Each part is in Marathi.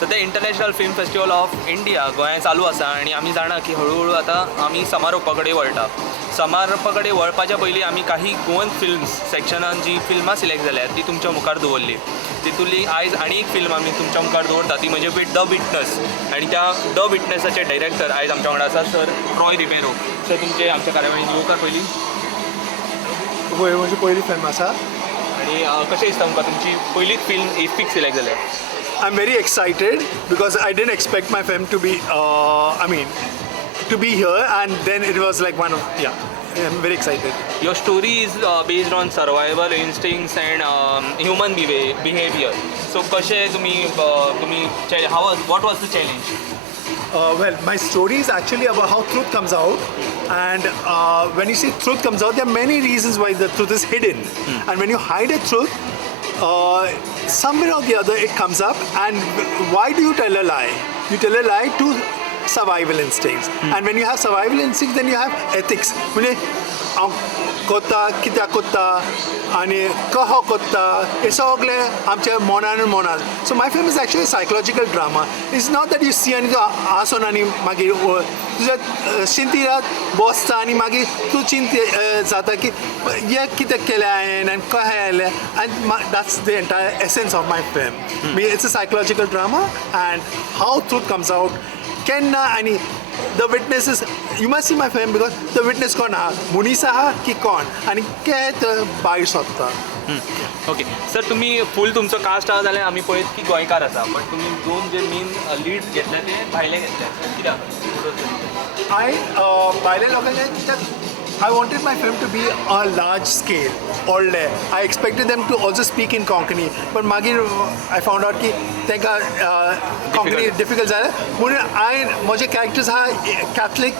सध्या international film festival of India गोंयांत चालू आसा आनी आमी जाणा की हळूहळू आतां आमी समारोपा कडेन वळटा. समारोपा कडेन वळपाच्या पयलीं आमी काही गोवन फिल्म्स सेक्शनान जी फिल्मां सिलेक्ट जाल्यात ती तुमच्या मुखार दवरली. तितूंतली आयज आनी एक फिल्म आमी तुमच्या मुखार दवरता ती म्हणजे द विटनस. आनी त्या द विटनसाचे डायरेक्टर आयज आमच्या वांगडा आसा सर ट्रॉय रिबेरो. सर तुमचे आमच्या कार्यावळीन येवकार पयलीं. म्हजी पयली फिल्म आसा. आनी कशें दिसता तुमकां तुमची पयलीच फिल्म एफीक सिलेक्ट जाल्या? I'm very excited because I didn't expect my film to be, to be here, and then it was like I'm very excited. Your story is based on survival instincts and human behavior. So कशें what was the challenge? Well, my story is actually about how truth comes out, and when you say truth comes out, there are many reasons why the truth is hidden, and when you hide a truth, somewhere or the other it comes up. And why do you tell a lie? You tell a lie to survival instincts, and when you have survival instincts, then you have ethics. म्हणजे कोत्ता कित्याक कोत्ता आनी कहो कोत्ता हे सगळें आमच्या मोनान. So my film is actually psychological drama. It's not that you see आनी तूं आसून आनी मागीर तुज्या चिंतिरात बसता आनी मागीर तूं चिंत जाता की हे कितें केलें हांवें आनी कशें जालें, आनी that's the entire essence of my film. It's a psychological drama and how truth comes out केन्ना. आनी the witnesses, you must see my film because the witness कोण आहा, मनीस आहा की कोण आनी कें भायर सोदता. ओके सर, तुमी फूल तुमचो कास्ट आहा जाल्यार आमी पळयत की गोंयकार आसा, बट तुमी दोन जे मेन लीड घेतले ते भायले घेतले कित्याक? भायल्या लोकांचे कित्याक I wanted my film to be a large scale, व्हडले. I expected them to also speak in Konkani, but मागीर I found out की तेंका Konkani difficult जालें म्हणून म्हजे कॅरेक्टर्स आहा कॅथलीक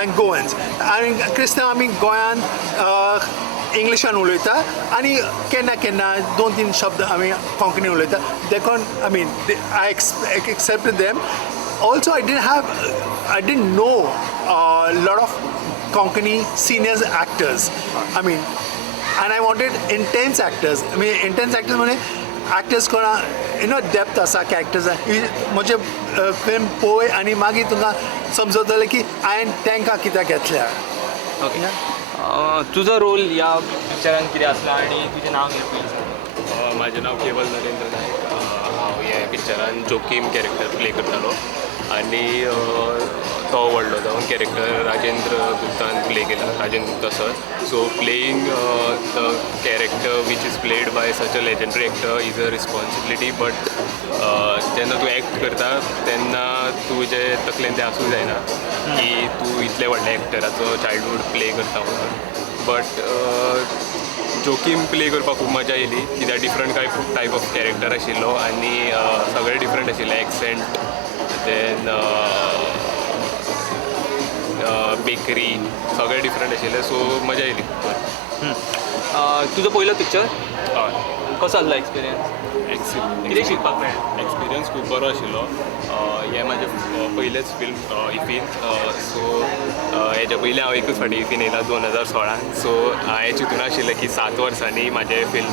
एंड गोवन्स. आनी क्रिस्तांव आमी गोंयांत इंग्लिशान उलयता आनी केन्ना केन्ना 2-3 शब्द आमी कोंकणी उलयता. देखून I accepted them. Also I didn't know a lot of Konkani senior actors. And I wanted intense actors. Intense actors म्हणजे actors कोणा depth आसा characters. म्हजे फिल्म पळय आनी मागीर तुका समजतलें की हांवें तांकां कित्याक घेतल्या. ओके, तुजो रोल ह्या पिक्चरान कितें आसलो आनी तुजें नांव कितें प्लीज? म्हजें नांव केवल नरेंद्र नायक. हांव ह्या पिक्चरान जोकीम कॅरेक्टर प्ले करतालो आनी तो व्हडलो जावन कॅरेक्टर राजेंद्र गुप्तान प्ले केला, Rajendra Gupta sir. So playing the character which is played by such a legendary actor is a responsibility. But जेन्ना तूं एक्ट करता तेन्ना तुजे तकलेन तें आसूं जायना की तूं इतले व्हडल्या एक्टराचो चायल्डहूड प्ले करता म्हणून. बट जोकीम प्ले करपाक खूब मजा येयली कित्याक डिफरंट टायप ऑफ कॅरेक्टर आशिल्लो आनी सगळे डिफरंट आशिल्ले. एक्सेंट, देन बेकरी, सगळे डिफरंट आशिल्ले. सो मजा येयली. तुजो पयलो पिक्चर हय, कसो आसलो एक्सपिरियन्स? कितें शिकपाक मेळ्ळें? एक्सपिरियन्स खूब बरो आशिल्लो. हें म्हाजें पयलेंच फिल्म इफीन. सो हेच्या पयलीं हांव एकूच फावटी इफीन येयला 2016. सो हांवें चिंतून आशिल्लें की 7 वर्सांनी म्हाजें फिल्म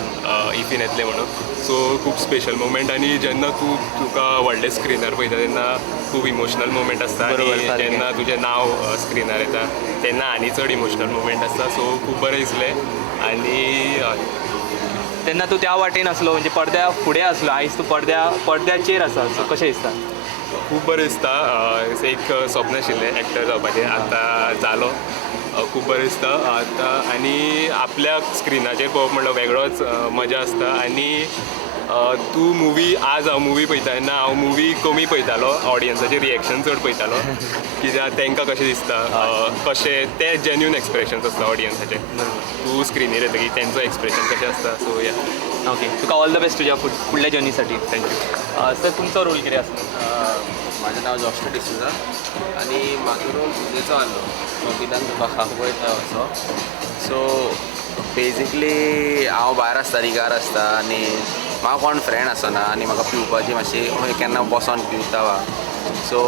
इफीन येतलें म्हणून. सो खूब स्पेशल मोमेंट आनी जेन्ना तुका व्हडले स्क्रिनार पळयता तेन्ना खूब इमोशनल मोमेंट आसता. आनी जेन्ना तुजें नांव स्क्रिनार येता तेन्ना आनी चड इमोशनल मोमेंट आसता. सो खूब बरें दिसलें. आनी तेन्ना तूं त्या वाटेन आसलो म्हणजे पडद्या फुडें आसलो, आयज तूं पडद्याचेर आसा. सो कशें दिसता? खूब बरें दिसता. एक स्वप्न आशिल्लें एक्टर जावपाचें, आतां जालो. खूब बरें दिसता आतां. आनी आपल्याक स्क्रिनाचेर पळोवप म्हणल्यार वेगळोच मजा आसता. आनी तूं मुवी आज हांव मुवी पळयता तेन्ना हांव मुवी कमी पळयतालो, ऑडियन्साचें रिएक्शन चड पळयतालो कित्याक तांकां कशें दिसता, कशें ते जेन्यून एक्सप्रेशन्स आसता ऑडियन्साचे. तूं स्क्रिनीर येतकीर तेंचो एक्सप्रेशन कशें आसता. सो या. Okay, Tuka all the best तुज्या फुडल्या जर्नीसाठी. थँक्यू. सर तुमचो रोल कितें आसलो? माझं नाव जॉस्टो डिसूजा आणि माझो रोल पुजेचो आसलो. बिलान तुका पळयता असो. सो बेजिकली हांव भायर आसता, रिगार आसता आनी म्हाका कोण फ्रेंड आसना आनी म्हाका पिवपाची मातशी केन्ना बसोन पिवता वा. सो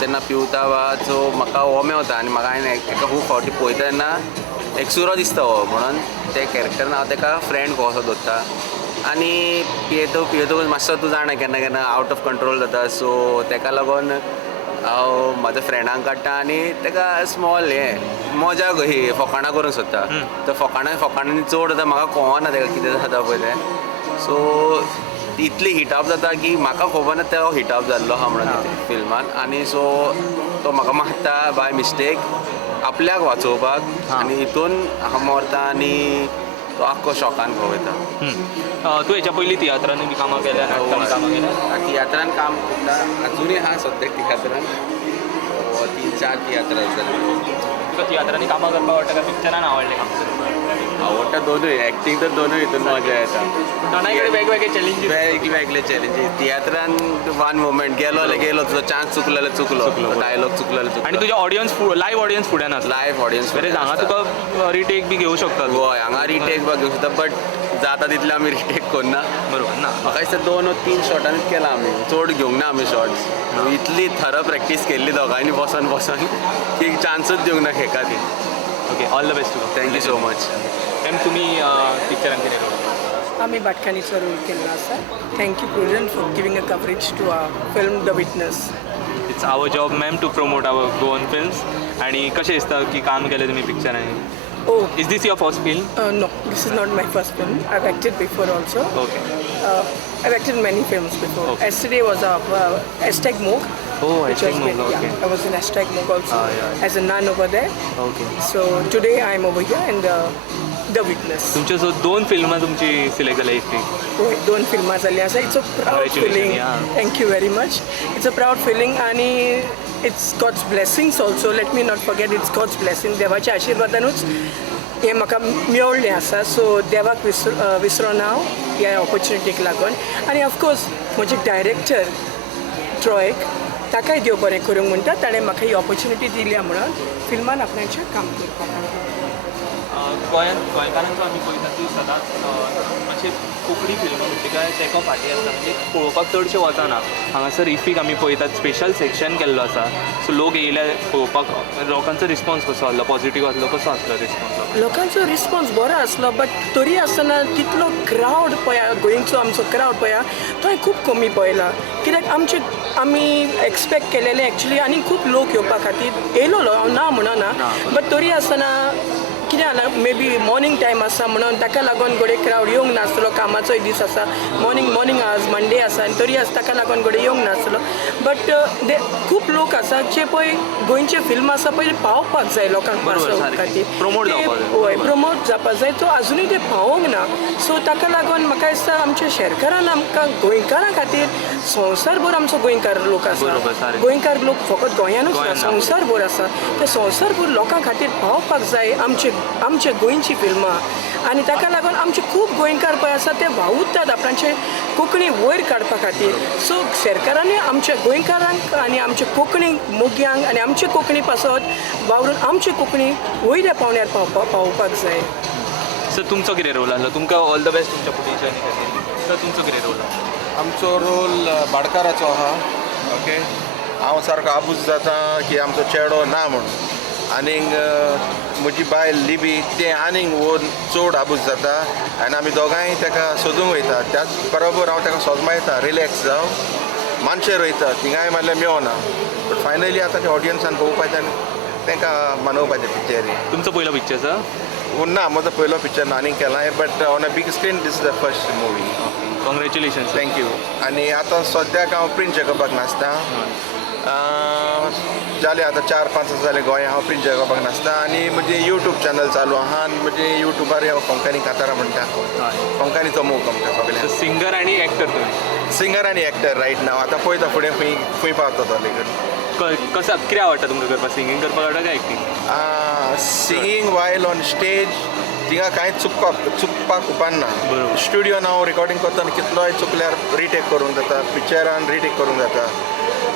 जेन्ना पिवता वा सो म्हाका हो मेवता आनी म्हाका हांवें एका खूब फावटी पळयता तेन्ना एक सुरो दिसता हो म्हणून ते कॅरेक्टरान हांव ताका फ्रेंड कसो दवरता. आनी पियेतो मातसो तूं जाणा केन्ना केन्ना आवट ऑफ कंट्रोल जाता सो तेका लागून हांव म्हाज्या फ्रेंडांक काडटा आनी तेका स्मॉल मजा कशी फकाणां करूंक सोदता तर फकाणांनी चड जाता म्हाका कळना तेका कितें जाता पळय तें सो इतली हिट अप जाता की म्हाका खबर ना तो हिट अप जाल्लो आहा म्हणून फिल्मान आनी सो तो म्हाका मागता बाय मिस्टेक आपल्याक वाचोवपाक आनी हितून हांव मरता आनी तो आख्खो शॉकान भोंव येता. तू हेच्या पयलीं तियात्रांनी बी कामां केल्या नाटकांनी कामां केल्या तियात्रान काम करता अजुनूय आहा सद्याक तियात्रान 3-4 तियात्रां जाल्यार तुका तियात्रांनी कामां करपाक आवडटा काय पिक्चरान आवडलें काम करपाक आवडटा दोनूय एक्टींग तर दोनूय हितून मजा येता दोनाय कडेन वेगवेगळे चॅलेंजीस वेगळे चॅलेंजीस तियात्रान वन मोमेंट गेलो तुजो चान्स चुकलो जाल्यार चुकलो डायलॉग चुकलो जाल्यार आणि तुज्या ऑडियन्स लायव्ह ऑडियन्स फुड्यान आसता लायव्ह ऑडियन्स वेरेज हांगा तुका रिटेक बी घेवं शकता गोय हांगा रिटेक घेवं शकता बट जाता तितले आमी रिटेक करना बरोबर ना म्हाका दिसता 2-3 शॉटांनीच केला आमी चड घेवंक ना आमी शॉट्स इतली थर प्रॅक्टीस केल्ली दोगांयनी बसून की चान्सूच दिवंक ना हेका ती ओके ऑल द बेस्ट तुका थँक्यू सो मच मॅम तुमी पिक्चरान कितें करता आम्ही बाटकानीचो रोल केल्लो आसा thank you Prudent for giving a coverage to our film the Witness. It's our job ma'am to promote our Goan films आणि कशें दिसता की काम केलें तुमी पिक्चरांनी Oh, is this your first film no, this is not my first film. I've acted before also. Okay I've acted in many films before. Okay. Yesterday was a hashtag Moog. Oh, which hashtag was Moog, made- okay. Yeah, I was in hashtag Moog also yeah. as a nun over there. Okay So today I'm over here in the Witness. तुमच्यो सो 2 फिल्मां तुमची सिलेक्ट जाल्या एकटी होय 2 फिल्मां जाल्ली आसा. It's a proud Congratulations, feeling. yeah. Thank you very much. It's a proud feeling आणि it's God's blessings also. Let me not forget it's God's blessing. देवाच्या आशिर्वादानूच हे म्हाका मेळ्ळें आसा सो देवाक विसरोना हांव ह्या ऑपॉर्च्युनिटीक लागून आनी ऑफकोर्स म्हजे डायरेक्टर ट्रॉयक ताकाय देव बरें करूंक म्हणटा ताणें म्हाका ही ऑपॉर्च्युनिटी दिल्या म्हणून फिल्मान आपणाचें काम करपाक. गोंयकारांचो आमी पळयता की सदांच मातशे कोंकणी फिल्म म्हणटा काय तेका फाटीं आसता म्हणजे पळोवपाक चडशे वचना हांगासर इफीक आमी पळयतात स्पेशल सेक्शन केल्लो आसा सो लोक येयले पळोवपाक लोकांचो रिस्पॉन्स कसो आसलो पॉझिटीव आसलो कसो आसलो रिस्पॉन्स लोकांचो रिस्पॉन्स बरो आसलो बट तरी आसतना तितलो क्रावड पळया गोंयचो आमचो क्रावड पळया थंय खूब कमी पळयला कित्याक आमी एक्सपेक्ट केलेले एक्चुली आनी खूब लोक येवपा खातीर येयलो हांव ना म्हणना बट तरी आसतना कितें जालां मे बी मॉर्निंग टायम आसा म्हणून ताका लागून गोडे क्रावड येवंक नासलो कामाचोय दीस आसा मॉर्निंग आज मंडे आसा आनी तरी ताका लागून गोडे येवंक नासलो बट खूब लोक आसा जे पळय गोंयचे फिल्म आसा पळय पावपाक जाय लोकांक पासोवपा खातीर प्रमोट जावपाक जाय हय प्रमोट जावपाक जाय तो आजुनूय ते पावोंक ना सो ताका लागून म्हाका दिसता आमच्या शेरकारान आमकां गोंयकारां खातीर संवसारभर आमचो गोंयकार लोक आसा गोंयकार लोक फकत गोंयानूच ना संवसारभर आसा ते संवसारभर लोकां खातीर पावपाक जाय आमचे गोंयची फिल्मां आनी ताका लागून आमचे खूब गोंयकार पळय आसा ते वावुरतात आपणाचे कोंकणी वयर काडपा खातीर सो सरकारांनी आमच्या गोंयकारांक आनी आमच्या कोंकणी मोग्यांक आनी आमची कोंकणी पासत वावरून आमची कोंकणी वयल्या पावण्यार पावोवपाक जाय. सर तुमचो कितें रोल आसलो तुमकां ऑल द बेस्ट तुमच्या फुडें जर्नी खातीर सर तुमचो कितें रोल आसलो आमचो रोल भाटकाराचो आहा ओके हांव सारको आबूज जाता की आमचो चेडो ना म्हणून आनीक म्हजी बायल लिबी तें आनीक चड आबूज जाता आनी आमी दोगांय ताका सोदूंक वयता त्याच बरोबर हांव ताका सोजमायता रिलॅक्स जावं मानशेर वयता थिंगाय मारल्यार मेळना बट फायनली आतां ते ऑडियन्सान पळोवपाचें आनी तांकां मनोवपाचें पिक्चरी तुमचो पयलो पिक्चर सर ना म्हजो पयलो पिक्चर आनीक केलां but on a big screen this is the first movie congratulations thank you आनी आतां सद्याक हांव प्रिंट जगपाक नासता जाले आतां 4-5 वर्सां जाले गोंया हांव प्रिंट जगपाक नासता आनी म्हजें यूट्यूब चॅनल चालू आहा आनी म्हजे यूट्यूबार हांव कोंकणी कांतारा म्हणटा कोंकणीचो मोग आमकां सगळ्यांक सिंगर आनी एक्टर तुमी सिंगर आनी एक्टर रायट नाव आतां पळयता फुडें खंय पावता तो लेगीत कसं कितें आवडटा तुमकां करपाक सिंगींग करपाक आवडटा काय acting singing while on stage थिंगा कांय चुकपाक उपना बरोबर. स्टुडियोन हांव रिकॉर्डिंग करतना कितलोय चुकल्यार रिटेक करूंक जाता पिक्चरान रिटेक करूंक जाता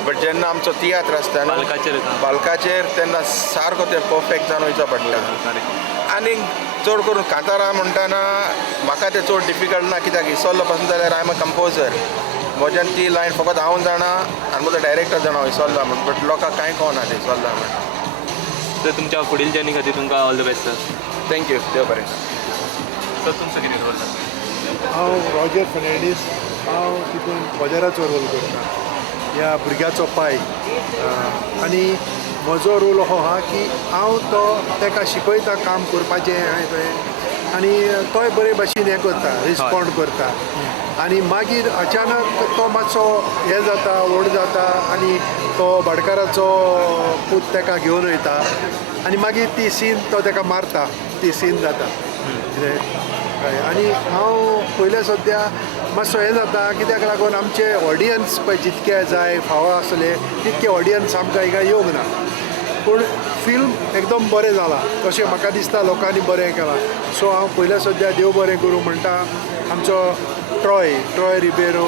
बट जेन्ना आमचो तियात्र आसता न्हू बालकाचेर येता. बालकाचेर तेन्ना सारको ते परफेक्ट जावन वयचो पडटा आनी चड करून कांतारा म्हणटाना म्हाका तें चड डिफिकल्ट ना कित्याक इसरलो पासून जाल्यार आय एम अ कंपोजर म्हज्यान ती लायन फकत हांव जाणा आनी म्हजो डायरेक्टर जाणा इसरला म्हण बट लोकांक कांय कळना तें इसरला म्हण तर तुमच्या फुडेल जर्नी खातीर तुमकां all the best sir thank you देव बरें सर तुमचो कितें रोल आसा हांव रॉजर फर्नांडीस हांव तितून वॉजराचो रोल करता ह्या भुरग्याचो पाय आनी म्हजो रोल असो आहा की हांव तो ताका शिकयता काम करपाचें हांवें थंय आनी तोय बरे भाशेन हें करता रिस्पॉन्ड करता आनी मागीर अचानक तो मातसो हें जाता व्हड जाता आनी तो भाटकाराचो पूत ताका घेवन वयता आनी मागीर ती सीन तो ताका मारता ती सीन जाता कितें आनी हांव पयले सद्या मातसो हें जाता कित्याक लागून आमचे ऑडियन्स पळय जितके जाय फावो आसले तितके ऑडियन्स आमकां हिंगा येवंक ना पूण फिल्म एकदम बरें जालां तशें म्हाका दिसता लोकांनी बरें केलां सो हांव पयले सद्या देव बरें करूं म्हणटा आमचो ट्रॉय रिबेरो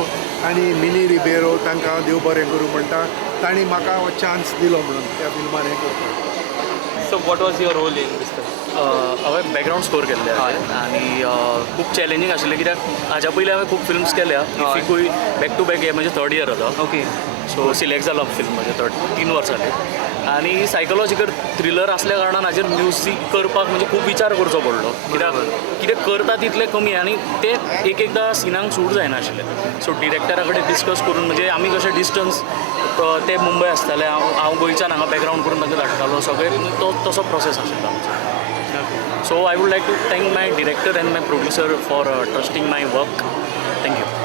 आनी मिनी रिबेरो तांकां हांव देव बरें करूं म्हणटा तांणी म्हाका हो चान्स दिलो म्हणून त्या फिल्मान हें करपाक so what was your role in this हांवें बॅकग्रावंड स्कोर केल्ले आनी खूब चॅलेंजींग आशिल्लें कित्याक हाज्या पयलीं हांवें खूब फिल्म्स केल्या इफिकूय बॅक टू बॅक हे म्हजें थर्ड इयर जाता ओके सो सिलेक्ट जालो फिल्म म्हजें 3 वर्सां जालीं आनी सायकोलॉजिकल थ्रिलर आसल्या कारणान हाजेर म्युजीक करपाक म्हणजे खूब विचार करचो पडलो कित्याक कितें करता तितलें कमी आनी ते एकदां सिनांक सूट जायना आशिल्लें सो डिरेक्टरा कडेन डिस्कस करून म्हणजे आमी कशें डिस्टन्स ते मुंबय आसताले हांव गोंयच्यान हांगा बॅकग्रावंड करून तांकां धाडटालो सगळें तो तसो प्रोसेस आशिल्लो आमचो So I would like to thank my director and my producer for trusting my work. Thank you.